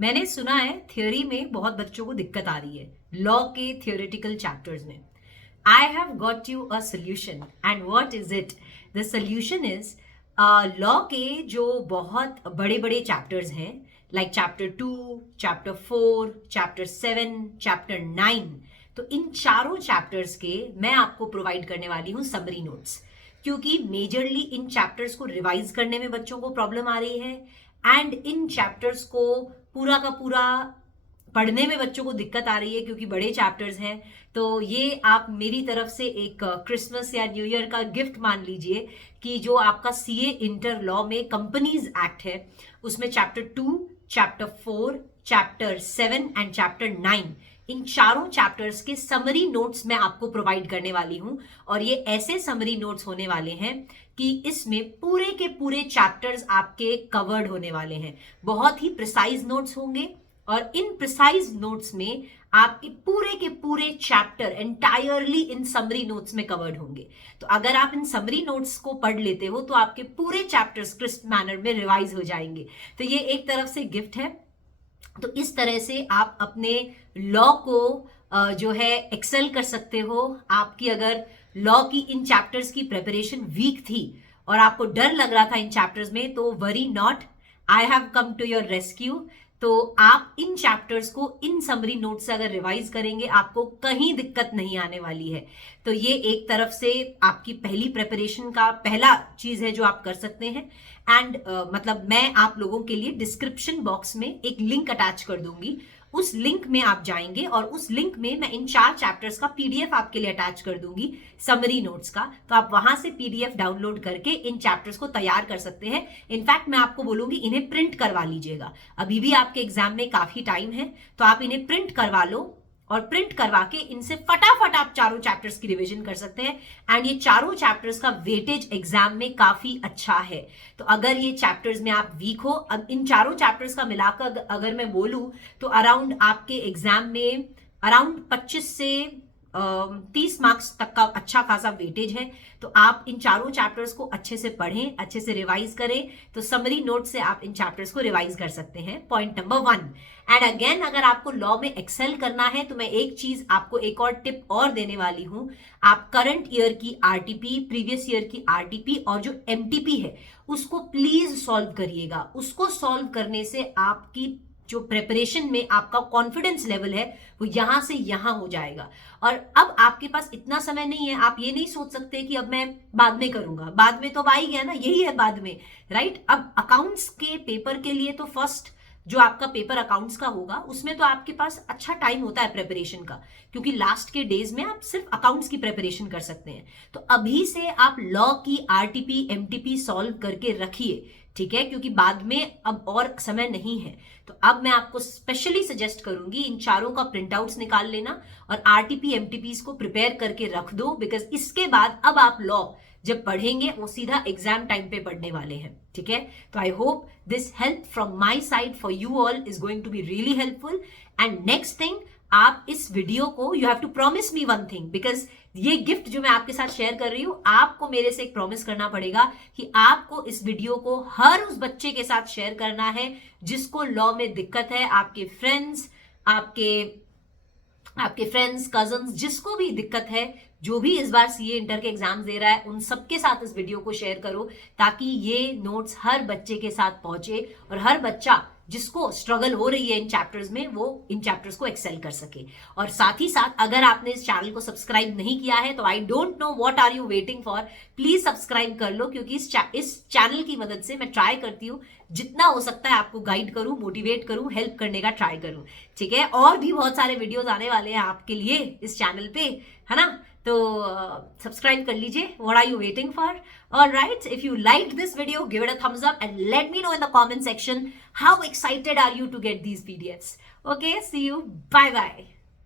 मैंने सुना है थियोरी में बहुत बच्चों को दिक्कत आ रही है लॉ के थियोरेटिकल चैप्टर्स में. I have got you a solution. And what is it? The solution is law के जो बहुत बड़े बड़े चैप्टर्स हैं, like chapter 2, chapter 4, chapter 7, chapter 9. तो इन चारों चैप्टर्स के मैं आपको प्रोवाइड करने वाली हूँ समरी नोट्स, क्योंकि मेजरली इन चैप्टर्स को रिवाइज करने में बच्चों को प्रॉब्लम आ रही है एंड इन चैप्टर्स को पूरा का पूरा पढ़ने में बच्चों को दिक्कत आ रही है क्योंकि बड़े चैप्टर्स हैं. तो ये आप मेरी तरफ से एक क्रिसमस या न्यू ईयर का गिफ्ट मान लीजिए कि जो आपका सीए इंटर लॉ में कंपनीज एक्ट है उसमें chapter 2, chapter 4, chapter 7 and chapter 9, इन चारों चैप्टर्स के समरी नोट्स मैं आपको प्रोवाइड करने वाली हूं. और ये ऐसे समरी नोट्स होने वाले हैं कि इसमें पूरे के पूरे चैप्टर्स आपके कवर्ड होने वाले हैं. बहुत ही प्रिसाइज नोट्स होंगे और इन प्रिसाइज नोट्स में आपके पूरे के पूरे चैप्टर एंटायरली इन समरी नोट्स में कवर्ड होंगे. तो अगर आप इन समरी नोट्स को पढ़ लेते हो तो आपके पूरे चैप्टर्स क्रिस्प मैनर में रिवाइज हो जाएंगे. तो ये एक तरफ से गिफ्ट है. तो इस तरह से आप अपने लॉ को जो है एक्सेल कर सकते हो. आपकी अगर लॉ की इन चैप्टर्स की प्रिपरेशन वीक थी और आपको डर लग रहा था इन चैप्टर्स में, तो worry not, I have come to your rescue. तो आप इन चैप्टर्स को इन समरी नोट से अगर रिवाइज करेंगे आपको कहीं दिक्कत नहीं आने वाली है. तो ये एक तरफ से आपकी पहली प्रिपरेशन का पहला चीज है जो आप कर सकते हैं. एंड मतलब मैं आप लोगों के लिए डिस्क्रिप्शन बॉक्स में एक लिंक अटैच कर दूंगी. उस लिंक में आप जाएंगे और उस लिंक में मैं इन 4 चैप्टर्स का पीडीएफ आपके लिए अटैच कर दूंगी समरी नोट्स का. तो आप वहां से पीडीएफ डाउनलोड करके इन चैप्टर्स को तैयार कर सकते हैं. इनफैक्ट मैं आपको बोलूंगी इन्हें प्रिंट करवा लीजिएगा. अभी भी आपके एग्जाम में काफी टाइम है तो आप इन्हें प्रिंट करवा लो और प्रिंट करवा के इनसे फटाफट आप चारों चैप्टर्स की रिवीजन कर सकते हैं. एंड ये चारों चैप्टर्स का वेटेज एग्जाम में काफी अच्छा है. तो अगर ये चैप्टर्स में आप वीक हो, इन चारों चैप्टर्स का मिलाकर अगर मैं बोलूं तो अराउंड आपके एग्जाम में अराउंड 25 से 30 मार्क्स तक का अच्छा खासा वेटेज है. तो आप इन चारों चैप्टर्स को अच्छे से पढ़ें, अच्छे से रिवाइज करें. तो समरी नोट से आप इन चैप्टर्स को रिवाइज कर सकते हैं. Point number 1. एंड अगेन अगर आपको लॉ में एक्सेल करना है तो मैं एक चीज आपको एक और टिप और देने वाली हूं. आप करंट ईयर की आरटीपी, प्रीवियस ईयर की आरटीपी और जो एमटीपी है उसको प्लीज सॉल्व करिएगा. उसको सॉल्व करने से आपकी जो प्रिपरेशन में आपका कॉन्फिडेंस लेवल है वो यहां से यहां हो जाएगा. और अब आपके पास इतना समय नहीं है. आप ये नहीं सोच सकते कि अब मैं बाद में करूंगा. बाद में तो अब आ ही गया ना, यही है बाद में, राइट. अब अकाउंट्स के पेपर के लिए तो फर्स्ट जो आपका पेपर अकाउंट्स का होगा उसमें तो आपके पास अच्छा टाइम होता है प्रिपरेशन का, क्योंकि लास्ट के डेज में आप सिर्फ अकाउंट्स की प्रिपरेशन कर सकते हैं. तो अभी से आप लॉ की आरटीपी एमटीपी सॉल्व करके रखिए, ठीक है, क्योंकि बाद में अब और समय नहीं है. तो अब मैं आपको स्पेशली सजेस्ट करूंगी इन चारों का प्रिंट आउट्स निकाल लेना और आरटीपी एमटीपीज को प्रिपेयर करके रख दो. बिकॉज इसके बाद अब आप लॉ जब पढ़ेंगे वो सीधा एग्जाम टाइम पे पढ़ने वाले हैं, ठीक है. तो I hope this help from my side for you all is going to be really helpful. And next thing, आप इस वीडियो को you have to promise me one thing, because ये गिफ्ट जो मैं आपके साथ शेयर कर रही हूं, आपको मेरे से एक प्रॉमिस करना पड़ेगा कि आपको इस वीडियो को हर उस बच्चे के साथ शेयर करना है जिसको लॉ में दिक्कत है. आपके फ्रेंड्स, कजन्स, जिसको भी दिक्कत है, जो भी इस बार सीए इंटर के एग्जाम दे रहा है, उन सबके साथ इस वीडियो को शेयर करो ताकि ये नोट्स हर बच्चे के साथ पहुंचे और हर बच्चा जिसको स्ट्रगल हो रही है इन चैप्टर्स में वो इन चैप्टर्स को एक्सेल कर सके. और साथ ही साथ अगर आपने इस चैनल को सब्सक्राइब नहीं किया है तो I don't know what are you waiting for, please subscribe कर लो, क्योंकि इस चैनल की मदद से मैं ट्राई करती हूँ जितना हो सकता है आपको गाइड करूं, मोटिवेट करूं, हेल्प करने का ट्राई करूं, ठीक है. और भी बहुत सारे वीडियोस आने वाले हैं आपके लिए इस चैनल पे, है ना. तो सब्सक्राइब कर लीजिए. What are you waiting for? Alright, if you liked this video, give it a thumbs up and let me know in the comment section how excited are you to get these PDFs. Okay, see you. Bye bye.